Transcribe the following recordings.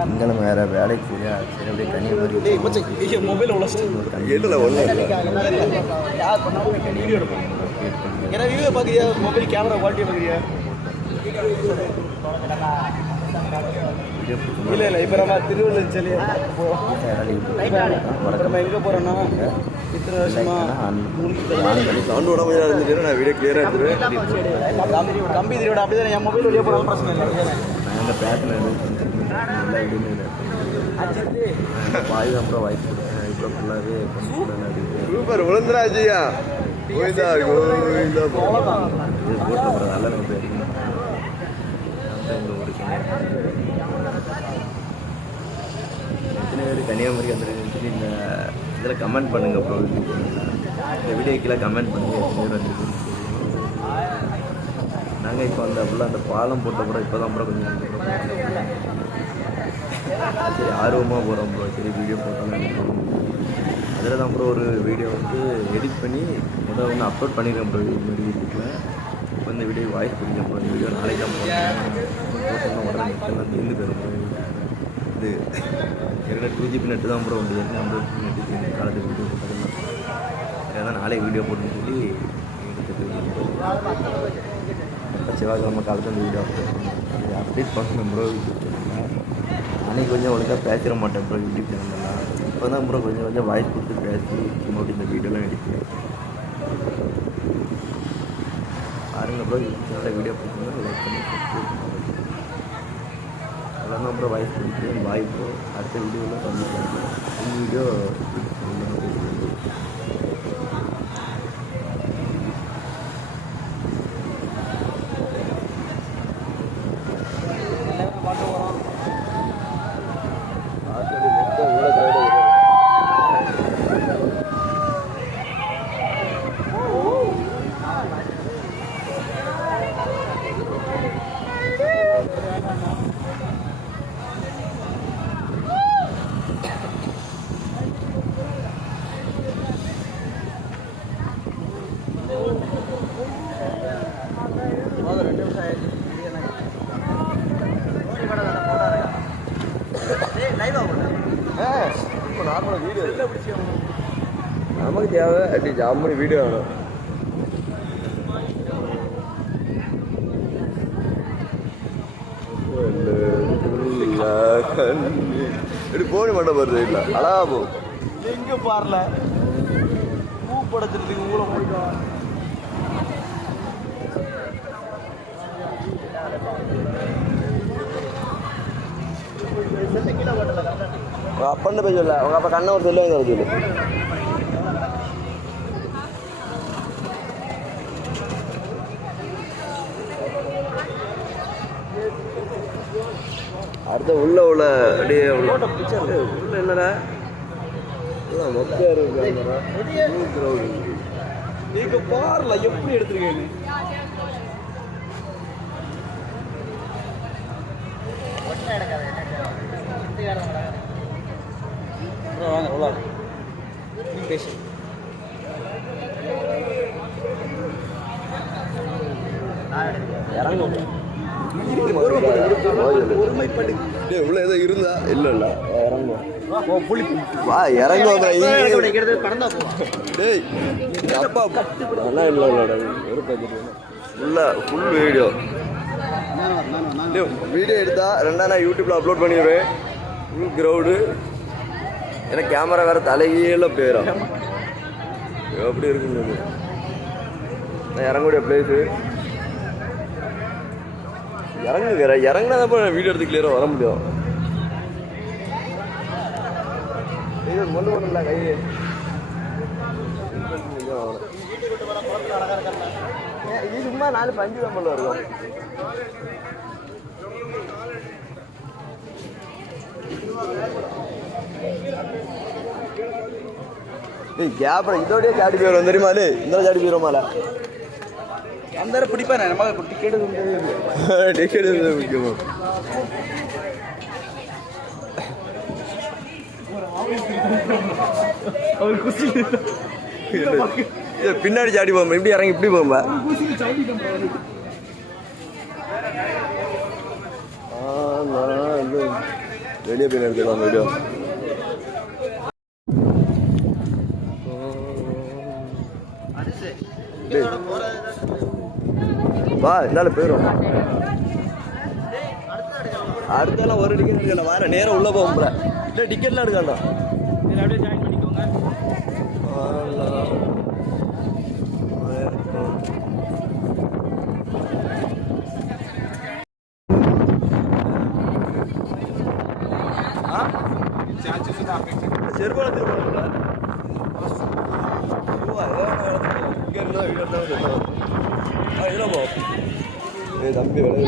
திங்களும் வேற வேலைக்கு சரியா சரி அப்படியே கன்னியாகுமரி மொபைல் உள்ள ஏன்னா வீடியோ பார்க்குறியா மொபைல் கேமரா குவாலிட்டி பார்க்குறியா இல்லை இல்லை இப்போ நம்ம திருவள்ளூர் சொல்லி நம்ம எங்கே போகிறோன்னா இத்தனை வருஷமா சவுண்ட் விட இருந்துட்டு நான் வீடியோ கிளியராக எடுத்துருவேன் கம்பி திருவிட அப்படிதான் என் மொபைல் வெளியே போனாலும் பிரச்சனை இல்லை. இந்த பேசினது பாய் அப்புறம் வாய்ப்பு இப்போ ஃபுல்லாகவே சூப்பர். விழுந்துராஜியா கோவிந்தா கோவிந்தா. போட்டு அப்புறம் நல்ல பேர். எத்தனை பேர் கன்னியாகுமரி வந்துருக்கு இந்த இதில் கமெண்ட் பண்ணுங்க ப்ரோ இந்த வீடியோக்கெல்லாம் கமெண்ட் பண்ணுங்க. எத்தனை பேர் வந்துருக்கு நாங்கள் இப்போ அந்த ஃபுல்லாக அந்த பாலம் போட்ட கூட இப்போ தான் ப்ரோ கொஞ்சம் சரி ஆர்வமாக போகிறோம் ப்ரோ சரி வீடியோ போட்டோம்னு அதில் தான் ப்ரோ ஒரு வீடியோ வந்து எடிட் பண்ணி முதல்ல ஒன்று அப்லோட் பண்ணிடுறேன் ப்ரோ இது மாதிரி யூடியூப்பில் இப்போ இந்த வீடியோ வாய்ஸ் பிடிக்கும் ப்ரோ இந்த வீடியோ நாளைக்கு தான் போட்டோம் போட்டோம்னா உடனே நெட்டெல்லாம் தீர்ந்து போயிடும் இது ஏற்கனவே டூ ஜிபி நெட்டு தான் ப்ரோ வந்து ஏற்கனவே ஐம்பது ஜிபி நெட்டு இந்த காலத்து வீடியோ போட்டதுலாம் ஏன்னா நாளைக்கு வீடியோ போட்டுன்னு சொல்லி செவ்வாய்க்கிழமை காலத்தில் இந்த வீடியோ அப்டேட் அப்டேட் பண்ணணும் ப்ரோ அன்றைக்கி கொஞ்சம் ஒழுங்காக பேசிட மாட்டேன் ப்ரோ யூடியூப் சேனல்லாம் இப்போ தான் ப்ரோ கொஞ்சம் கொஞ்சம் வாய்ஸ் கொடுத்து பேசி சும்மா இந்த வீடியோலாம் எடுக்கிறேன் பாருங்க ப்ரோ யூடியூப் சேனலில் வீடியோ போட்டுருந்தா லைக் பண்ணி அதெல்லாம் பண்ணுங்க. ப்ரோ வாய்ஸ் கொடுத்து பாய் ப்ரோ அடுத்த வீடியோவில் சந்திக்கிறேன் இந்த வீடியோ பாட்டு போகிறோம் ரெண்டு நிமிஷம் ஆயிடுச்சு இப்போ நார்மலாக வீடியோ நமக்கு தேவை அப்படி ஜாமுன்னு வீடியோ வேணும். இப்படி போன மாட்டேன் வருது இல்லை. அழகா போ. எங்க பாரல? பூ படைச்சிருக்கு ஊழ முடியும் உங்கள் அப்பன்னு போய் சொல்ல உங்கள் அப்பா கண்ணை ஒரு சொல்லுவாங்க ஒரு சொல்லு. அடுத்த உள்ள உள்ள அப்படியே உள்ள. உள்ள என்னடா மொக்கையா இருக்கு. நீங்க பாரல எப்படி எடுத்திருக்கீங்க வாங்க உள்ள நீ பேசு. இறங்கும். ஒருமைப்படு டேய், உள்ள ஏதோ இருந்தா? இல்ல இல்ல. புளி வா போவா டேய் அப்பா அதெல்லாம் இல்லை இல்லைடா ஃபுல் வீடியோ வீடியோ எடுத்தா ரெண்டா நான் யூடியூப்ல அப்லோட் பண்ணிடுவேன். ஃபுல் கிரவுடு ஏன்னா கேமரா வேற தலைகீழ போயிடும் எப்படி இருக்குங்க இது? நான் இறங்கக்கூடிய பிளேஸு இறங்குகிற இறங்கினா தான் வீடியோ எடுத்து கிளியராக வர முடியும். ஒன்று ஒன்றும் இல்லை கை. இது சும்மா நாலு பஞ்சு தான் போல இருக்கும். கேப்ல இதோடய சாடி போயிடும் தெரியுமா? லே இந்த சாடி போயிடுமால அந்த பிடிப்பா நம்ம டிக்கெட் டிக்கெட் முக்கியமா அவர் குசி பின்னாடி சாடி போகும்போது இப்படி இறங்கி இப்படி நான் வெளியே போய் எடுத்துக்கலாம் வீடியோ. வா என்னால போயிடும் அடுத்தெல்லாம் ஒரு டிக்கெட் எடுக்கல வார நேரம் உள்ள போக முடியல இல்லை டிக்கெட்லாம் இதில் அப்படியே ஜாயின் பண்ணிக்கோங்க திரும்ப இங்கே இருந்தா வீடு இருந்தா சொன்னாங்க ஆ இல்லை போ ஏய் தம்பி வேலை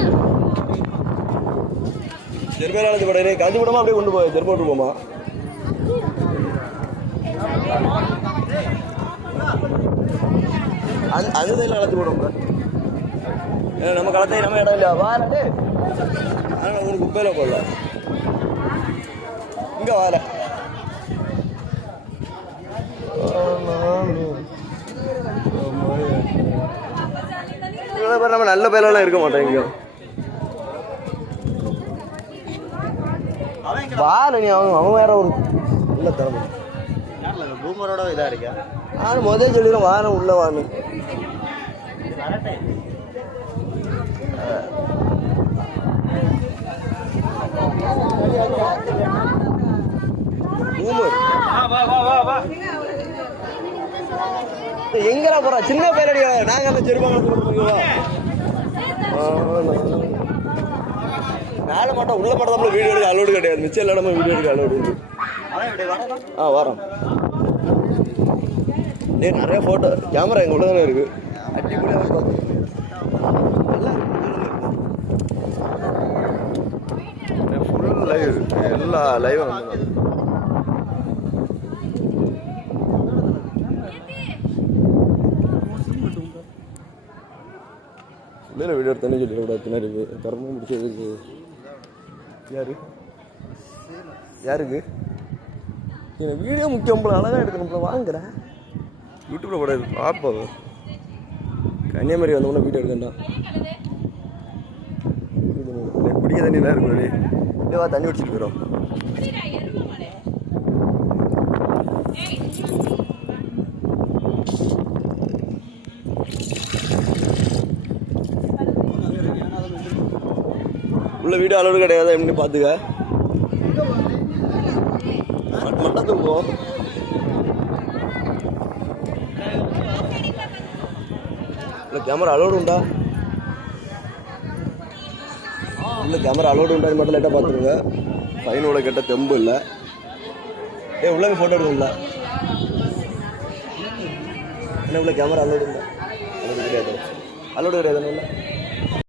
செருப்பேலானது படையே காஞ்சி விடாம அப்படியே கொண்டு போய் செருப்பு விட்டு போமா அந்த அந்த சைடில் வளர்த்து விடுவோம் நம்ம களத்தை நம்ம இடம் இல்லையா வாரே ஆனால் உங்களுக்கு குப்பையில் போடல இங்கே வார இவ்வளோ பேர் நம்ம நல்ல பேரெல்லாம் இருக்க மாட்டோம் இங்கே. வார நீ அவன் அவன் வேற ஒரு இல்லை திறமை பூமரோட இதாக இருக்கா நான் முதல் சொல்லிடுறேன் வாரம் உள்ள வான்னு. ஊமர் வா வா வா வா. எங்கடா போறா? சின்ன பேரடி நாங்க அந்த மேல மாட்டோம் உள்ள மாட்டோம் வீடியோ எடுக்க அலோடு கிடையாது. மிச்சம் எல்லா வீடியோ எடுக்க அலோடு உண்டு. ஆ வரோம். டே நிறைய ஃபோட்டோ கேமரா எங்க உள்ள தானே இருக்கு. அடிப்படையாக ஃபுல் லைவ் எல்லா லைவும் வந்து இல்லை வீடியோ எடுத்தேன்னு சொல்லிடக்கூடாது கூட பின்னாடி தரமும் முடிச்சதுக்கு யாரு? யாருக்கு? எனக்கு வீடியோ முக்கியம் போல அழகாக எடுக்கணும் வாங்குறேன். யூடியூப்பில் கூட இருக்கு. பார்ப்போம் கன்னியாகுமரி வந்தோம்னா வீடியோ எடுக்கண்டா குடிக்க தண்ணிலாம் இருக்கும் வெளியே இல்லை வா தண்ணி குடிச்சிட்டு போயிடும். உள்ள வீடு அளவு கிடையாது எப்படின்னு பார்த்துக்க மட்டும் தூங்குவோம் இல்லை கேமரா அலோடு உண்டா? இல்லை கேமரா அலோடு உண்டா மட்டும் லைட்டாக பார்த்துருங்க ஃபைனோட கெட்ட தெம்பு இல்லை. ஏ உள்ள ஃபோட்டோ எடுக்கல என்ன உள்ள கேமரா அலோடு உண்டா? அலோடு கிடையாது. அலோடு கிடையாது இல்லை.